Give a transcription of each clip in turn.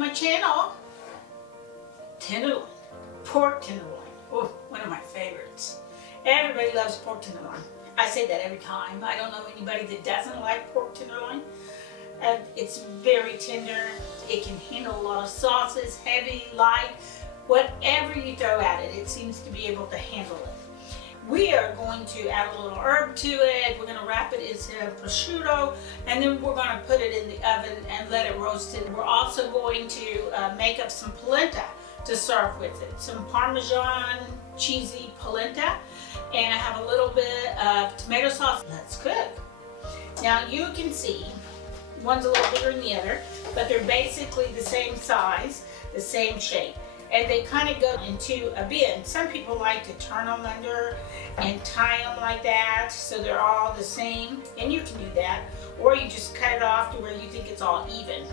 my channel. Tenderloin, pork tenderloin. Oh, one of my favorites. Everybody loves pork tenderloin. I say that every time. I don't know anybody that doesn't like pork tenderloin. It's very tender. It can handle a lot of sauces, heavy, light, whatever you throw at it, it seems to be able to handle it. We are going to add a little herb to it. We're going to wrap it in prosciutto, and then we're going to put it in the oven and let it roast it. We're also going to make up some polenta to serve with it. Some Parmesan cheesy polenta, and I have a little bit of tomato sauce. Let's cook. Now you can see one's a little bigger than the other, but they're basically the same size, the same shape. And they kind of go into a bin. Some people like to turn them under and tie them like that so they're all the same, and you can do that, or you just cut it off to where you think it's all even.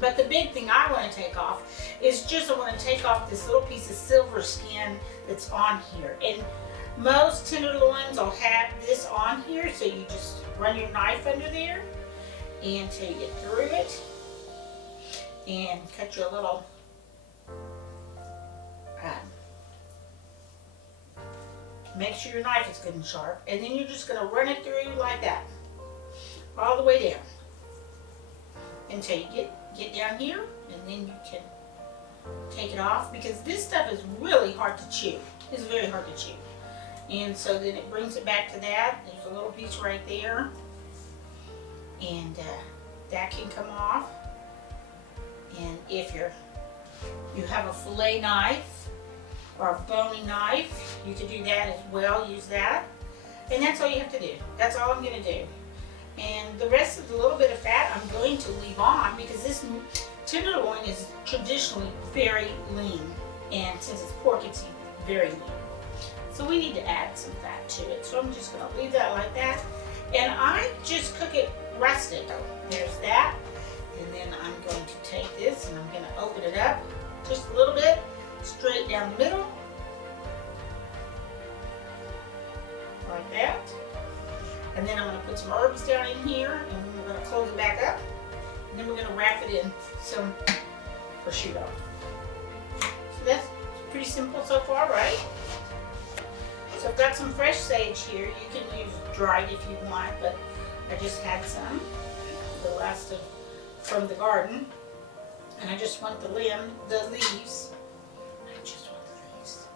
But the big thing I want to take off is I want to take off this little piece of silver skin that's on here. And most tenderloins will have this on here, so you just run your knife under there until you get through it and cut your little make sure your knife is good and sharp, and then you're just going to run it through like that all the way down until you get down here, and then you can take it off, because this stuff is really hard to chew. It's very hard to chew. And so then it brings it back to that. There's a little piece right there, and that can come off. And if you have a fillet knife or a bony knife, you can do that as well. Use that, and that's all you have to do. That's all I'm going to do. And the rest of the little bit of fat I'm going to leave on, because this tenderloin is traditionally very lean, and since it's pork, it's very lean. So we need to add some fat to it. So I'm just going to leave that like that, and I just cook it rustic. There's that, and then I'm going to take this and I'm going to open it up just a little bit, straight down the middle, like that. And then I'm going to put some herbs down in here, and then we're going to close it back up, and then we're going to wrap it in some prosciutto. So that's pretty simple so far, right? So I've got some fresh sage here. You can use dried if you want, but I just had some, the last from the garden, and I just want the leaves. I just want the leaves.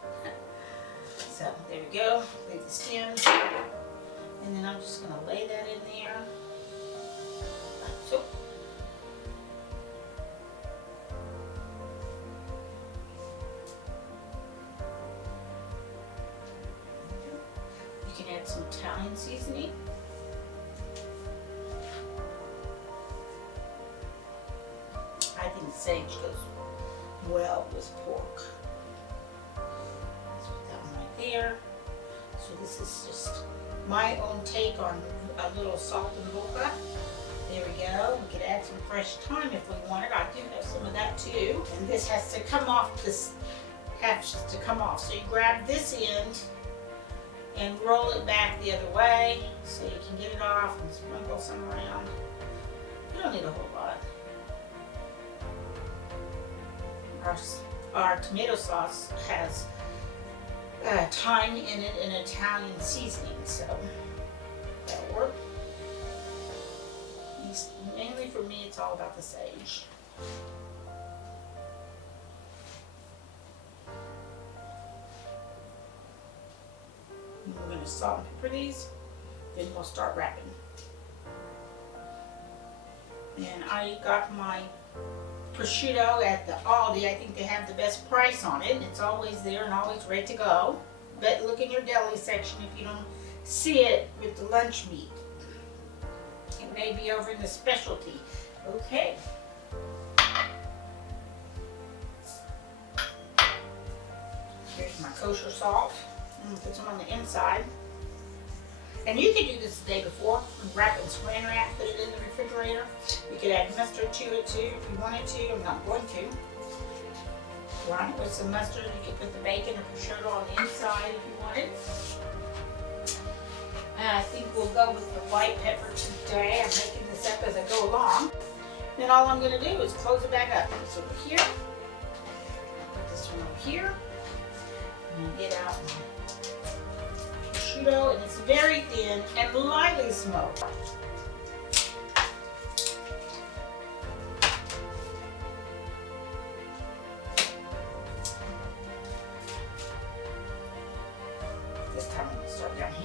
So there we go. Leave the stems. And then I'm just going to lay that in there. So, you can add some Italian seasoning. I think sage goes well with pork. Let's put that one right there. So this is just my own take on a little Saltimbocca. There we go. We could add some fresh thyme if we wanted. I do have some of that too. And this has to come off. This has to come off. So you grab this end and roll it back the other way so you can get it off and sprinkle some around. You don't need a whole lot. Our tomato sauce has thyme in it and Italian seasoning, so that'll work. Mainly for me, it's all about the sage. And we're going to salt and pepper these, then we'll start wrapping. And I got my prosciutto at the Aldi. I think they have the best price on it. It's always there and always ready to go. But look in your deli section if you don't see it with the lunch meat. It may be over in the specialty. Okay. Here's my kosher salt. I'm going to put some on the inside. And you could do this the day before, wrap it in saran wrap, put it in the refrigerator. You could add mustard to it too if you wanted to. I'm not going to. Run it with some mustard. You could put the bacon or prosciutto on the inside if you wanted. And I think we'll go with the white pepper today. I'm making this up as I go along. Then all I'm gonna do is close it back up. This over here, put this one over here, and get out my prosciutto, and it's very thin and lightly smoked. This time I'm gonna start down here.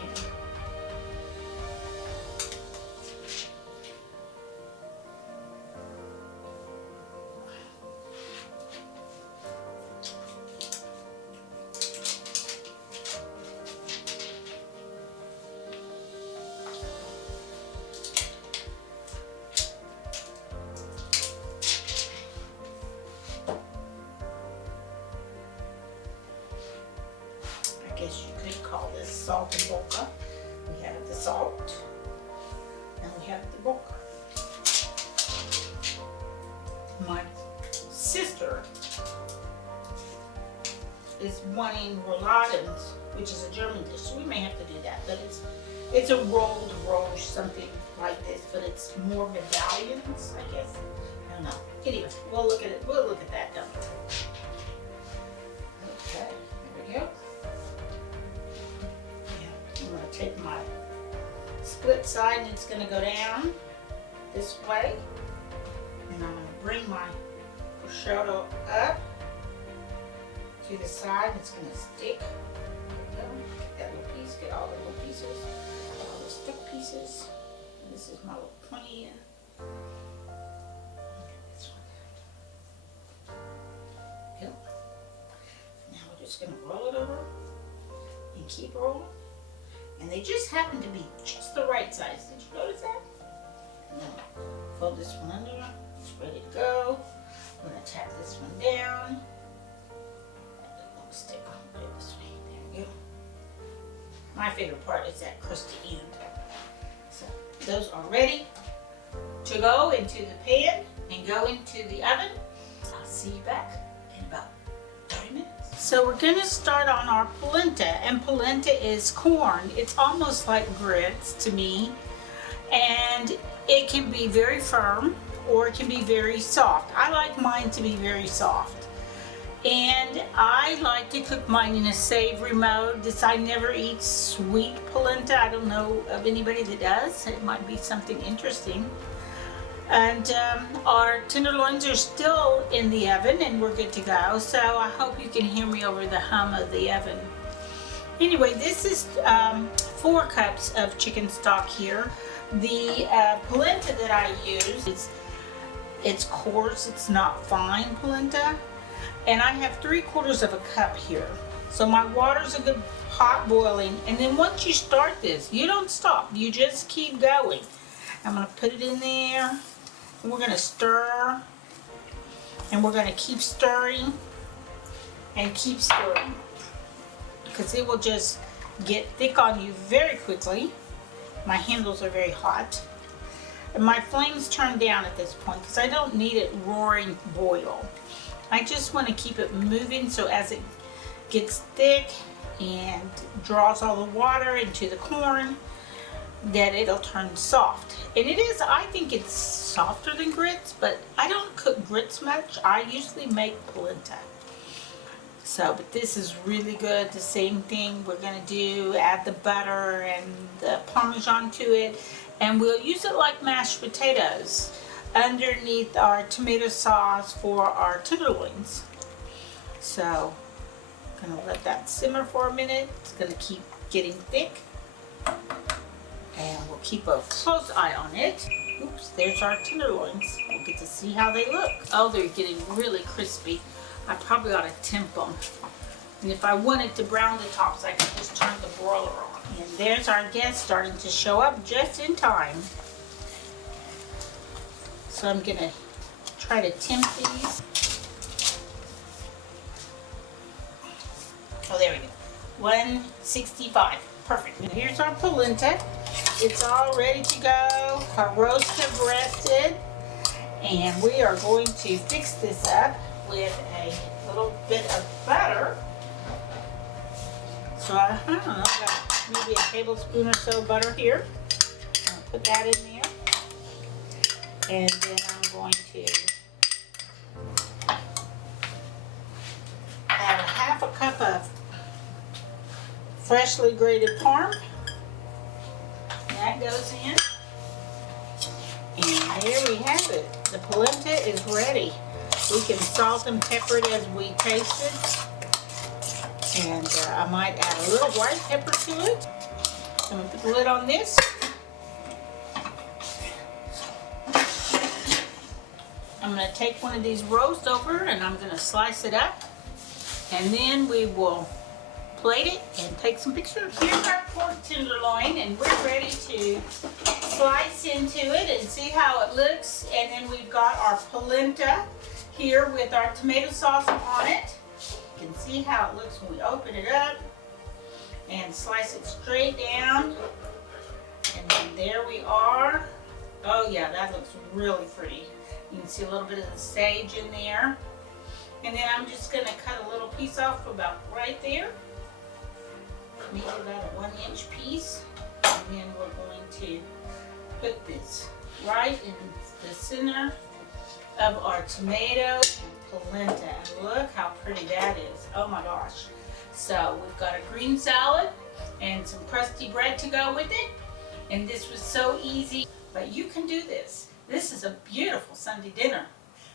I guess you could call this Saltimbocca. We have the salt and we have the bocca. My sister is wanting roulagens, which is a German dish, so we may have to do that. But it's a rolled roche, something like this, but it's more medallions, I guess. I don't know. Anyway, we'll look at it. We'll look at that down there. Okay, there we go. I'm going to take my split side and it's going to go down this way. And I'm going to bring my prosciutto up to the side. It's going to stick. There we go. Get that little piece. Get all the little pieces. All the stick pieces. And this is my little pointy end. This one. Yep. Now we're just going to roll it over and keep rolling. And they just happen to be just the right size. Did you notice that? Now, fold this one under. It's ready to go. I'm going to tap this one down. Stick on it this way. There we go. My favorite part is that crusty end. So those are ready to go into the pan and go into the oven. I'll see you back in about 30 minutes. So we're going to start on our polenta, and polenta is corn. It's almost like grits to me, and it can be very firm or it can be very soft. I like mine to be very soft, and I like to cook mine in a savory mode. I never eat sweet polenta. I don't know of anybody that does. It might be something interesting. And our tenderloins are still in the oven and we're good to go. So I hope you can hear me over the hum of the oven. Anyway, this is 4 cups of chicken stock here. The polenta that I use, it's coarse, it's not fine polenta. And I have 3/4 of a cup here. So my water's a good hot boiling. And then once you start this, you don't stop, you just keep going. I'm gonna put it in there. And we're going to stir, and we're going to keep stirring and keep stirring, because it will just get thick on you very quickly. My handles are very hot, and my flames turn down at this point because I don't need it roaring boil. I just want to keep it moving, so as it gets thick and draws all the water into the corn, that it'll turn soft. And it is, I think it's softer than grits, but I don't cook grits much. I usually make polenta. So, but this is really good. The same thing we're gonna do, add the butter and the Parmesan to it, and we'll use it like mashed potatoes underneath our tomato sauce for our tenderloins. So, I'm gonna let that simmer for a minute. It's gonna keep getting thick. And we'll keep a close eye on it. Oops, there's our tenderloins. We'll get to see how they look. Oh, they're getting really crispy. I probably ought to temp them. And if I wanted to brown the tops, I could just turn the broiler on. And there's our guest starting to show up just in time. So I'm gonna try to temp these. Oh, there we go. 165. Perfect. And here's our polenta. It's all ready to go. Our roasts have rested. And we are going to fix this up with a little bit of butter. So I don't know, about maybe a tablespoon or so of butter here. I'll put that in there. And then I'm going to add a half a cup of freshly grated parm. That goes in. And there we have it. The polenta is ready. We can salt and pepper it as we taste it. And I might add a little white pepper to it. I'm going to put the lid on this. I'm going to take one of these roasts over and I'm going to slice it up. And then we will plate it and take some pictures. Here's our pork tenderloin and we're ready to slice into it and see how it looks. And then we've got our polenta here with our tomato sauce on it. You can see how it looks when we open it up and slice it straight down. And then there we are. Oh yeah, that looks really pretty. You can see a little bit of the sage in there. And then I'm just going to cut a little piece off about right there. Maybe about a 1-inch piece. And then we're going to put this right in the center of our tomato and polenta. And look how pretty that is. Oh my gosh. So we've got a green salad and some crusty bread to go with it. And this was so easy. But you can do this. This is a beautiful Sunday dinner.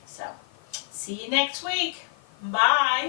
So, see you next week. Bye.